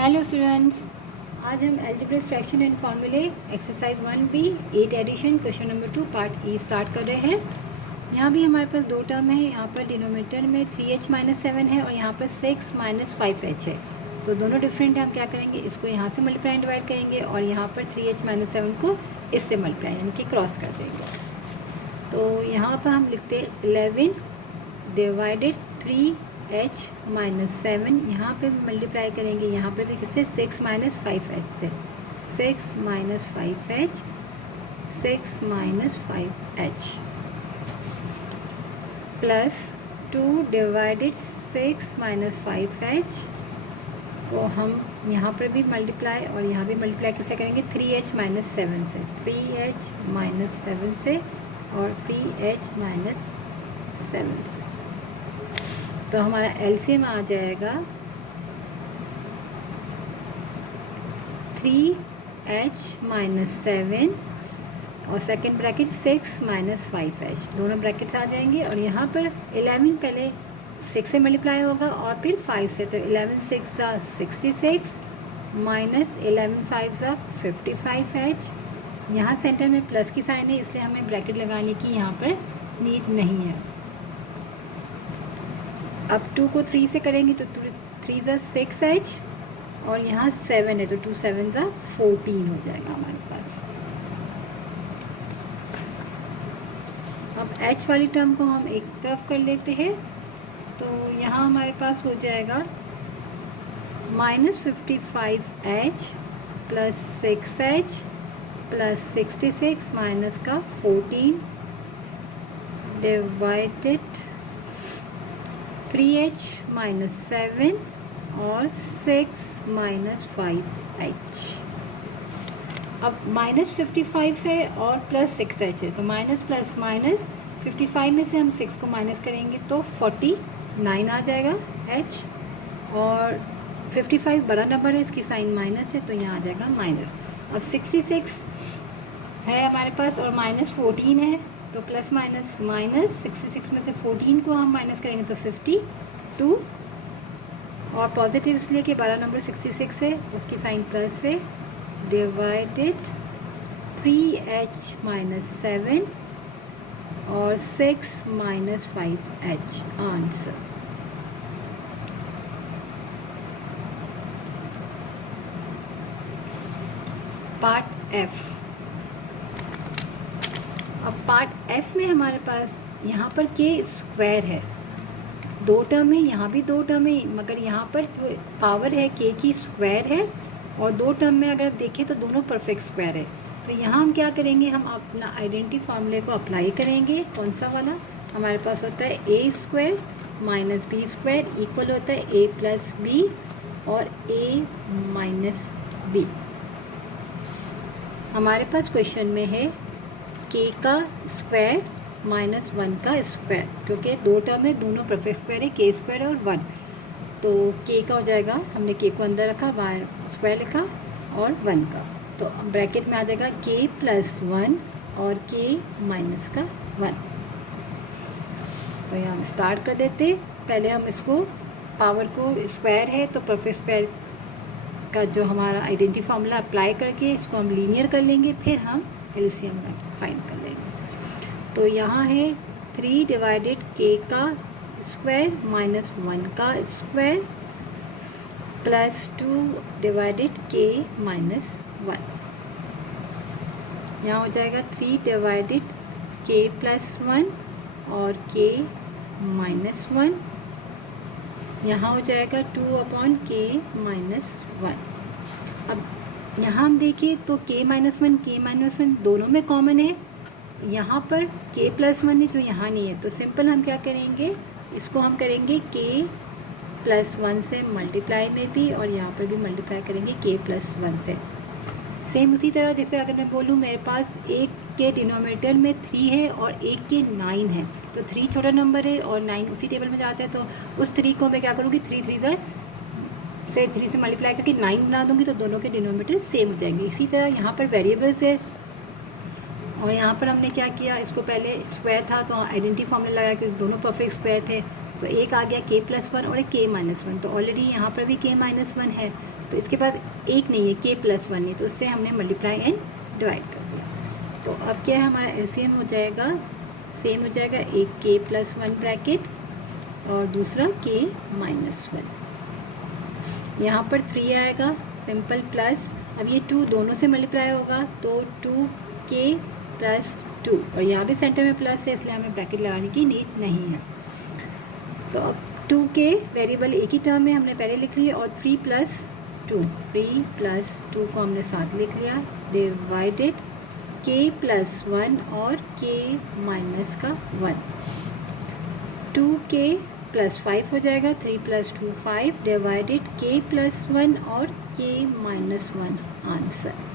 Hello students, आज हम algebraic fraction and formulae exercise 1B 8 addition question number 2 part E start कर रहे हैं। यहाँ भी हमारे पास दो टर्म है। यहाँ पर डिनोमिनेटर में 3h - 7 है और यहाँ पर 6 - 5h है। तो दोनों डिफरेंट है। हम क्या करेंगे, इसको यहाँ से मल्टीप्लाई एंड डिवाइड करेंगे और यहाँ पर 3h - 7 को इससे मल्टीप्लाई यानी कि क्रॉस कर देंगे। तो यहाँ पर हम लिखते हैं 11 डिवाइडेड 3h - 7। यहाँ पे भी मल्टीप्लाई करेंगे, यहाँ पर भी किससे 6 - 5h से 6 - 5h 6 - 5h plus 2 divided 6 - 5h को हम यहाँ पर भी मल्टीप्लाई और यहाँ भी मल्टीप्लाई किससे करेंगे 3h - 7 से 3h - 7 से और 3h - 7 से। तो हमारा एलसीएम आ जाएगा 3h - 7 और सेकेंड ब्रैकेट 6 - 5h, दोनों ब्रैकेट्स आ जाएंगे। और यहाँ पर 11 पहले 6 से मल्टीप्लाई होगा और फिर 5 से, तो 11 6 66 माइनस 11 5 55h। यहाँ सेंटर में प्लस की साइन है इसलिए हमें ब्रैकेट लगाने की यहाँ पर नीड नहीं है। अब 2 को 3 से करेंगे तो 3 6h और यहाँ 7 है तो 2 7 14 हो जाएगा हमारे पास। अब h वाली टर्म को हम एक तरफ कर लेते हैं। तो यहाँ हमारे पास हो जाएगा -55h plus 6h plus 66 minus का 14 डिवाइडेड 3h - 7 और 6 - 5h। अब -55 है और प्लस 6h है तो माइनस प्लस माइनस 55 में से हम 6 को माइनस करेंगे तो 49 आ जाएगा h। और 55 बड़ा नंबर है, इसकी साइन माइनस है तो यहाँ आ जाएगा माइनस। अब 66 है हमारे पास और -14 है तो प्लस माइनस माइनस 66 में से 14 को हम माइनस करेंगे तो 52 और पॉजिटिव इसलिए कि बड़ा नंबर 66 है तो उसकी साइन प्लस है डिवाइडेड 3h - 7 और 6 - 5h आंसर। Part F. अब पार्ट एफ में हमारे पास यहाँ पर के स्क्वायर है, दो टर्म है, यहाँ भी दो टर्म है, मगर यहाँ पर जो पावर है के की स्क्वायर है और दो टर्म में अगर देखें तो दोनों परफेक्ट स्क्वायर है। तो यहाँ हम क्या करेंगे, हम अपना आइडेंटिटी फार्मूले को अप्लाई करेंगे। कौन सा वाला, हमारे पास होता है a square minus b square equal होता है a प्लस बी और a माइनस बी। हमारे पास क्वेश्चन में है k का स्क्वायर -1 का स्क्वायर, क्योंकि दो टर्म है, दोनों परफेक्ट स्क्वायर है, k स्क्वायर और 1। तो k का हो जाएगा, हमने k को अंदर रखा, y स्क्वायर लिखा और 1 का, तो ब्रैकेट में आ जाएगा k प्लस 1 और k माइनस का 1। तो यहाँ हम स्टार्ट कर देते। पहले हम इसको पावर को स्क्वायर है तो परफेक्ट स्क्वायर का जो हमारा आइडेंटिटी फार्मूला अप्लाई करके इसको हम लीनियर कर लेंगे, फिर हम एलसीएम फाइंड कर लेंगे। तो यहाँ है 3 डिवाइडेड k का स्क्वायर -1 का square plus 2 divided k minus 1। यहाँ हो जाएगा 3 डिवाइडेड k प्लस 1 और k माइनस 1। यहाँ हो जाएगा 2/k माइनस 1। अब यहाँ हम देखिए तो k माइनस 1 दोनों में कॉमन है। यहाँ पर k प्लस 1 है जो यहाँ नहीं है, तो सिंपल हम क्या करेंगे, इसको हम करेंगे k प्लस 1 से मल्टीप्लाई में भी और यहाँ पर भी मल्टीप्लाई करेंगे k प्लस 1 से। सेम उसी तरह जैसे अगर मैं बोलूँ मेरे पास एक के डिनोमिनेटर में 3 है और एक के 9 है, तो 3 छोटा नंबर है और 9 उसी टेबल में जाता है, तो उस 3 को मैं क्या करूँगी 3 से मल्टीप्लाई करके 9 बना दूँगी तो दोनों के डिनोमिनेटर सेम हो जाएंगे। इसी तरह यहाँ पर वेरिएबल्स है और यहाँ पर हमने क्या किया, इसको पहले स्क्वायर था तो आइडेंटिटी फॉर्मूला लगाया क्योंकि दोनों परफेक्ट स्क्वायर थे, तो एक आ गया k+1 और एक k-1, तो ऑलरेडी यहाँ पर भी k-1 है तो इसके पास एक नहीं है, k प्लस 1 है, तो उससे हमने मल्टीप्लाई एंड डिवाइड कर दिया। तो अब क्या है हमारा एलसीएम हो जाएगा, सेम हो जाएगा, एक k प्लस 1 ब्रैकेट और दूसरा k माइनस 1। यहाँ पर 3 आएगा सिंपल प्लस, अब ये 2 दोनों से मल्टीप्लाई होगा तो 2k प्लस 2, और यहाँ भी सेंटर में प्लस है इसलिए हमें ब्रैकेट लगाने की नीड नहीं है। तो अब 2k वेरिएबल एक ही टर्म में हमने पहले लिख लिया, और 3 प्लस 2 को हमने साथ लिख लिया, डिवाइडेड k प्लस 1 और k माइनस का 1, 2k प्लस 5 हो जाएगा, 3 प्लस 2 5, डिवाइडेड k प्लस 1 और k माइनस 1 आंसर।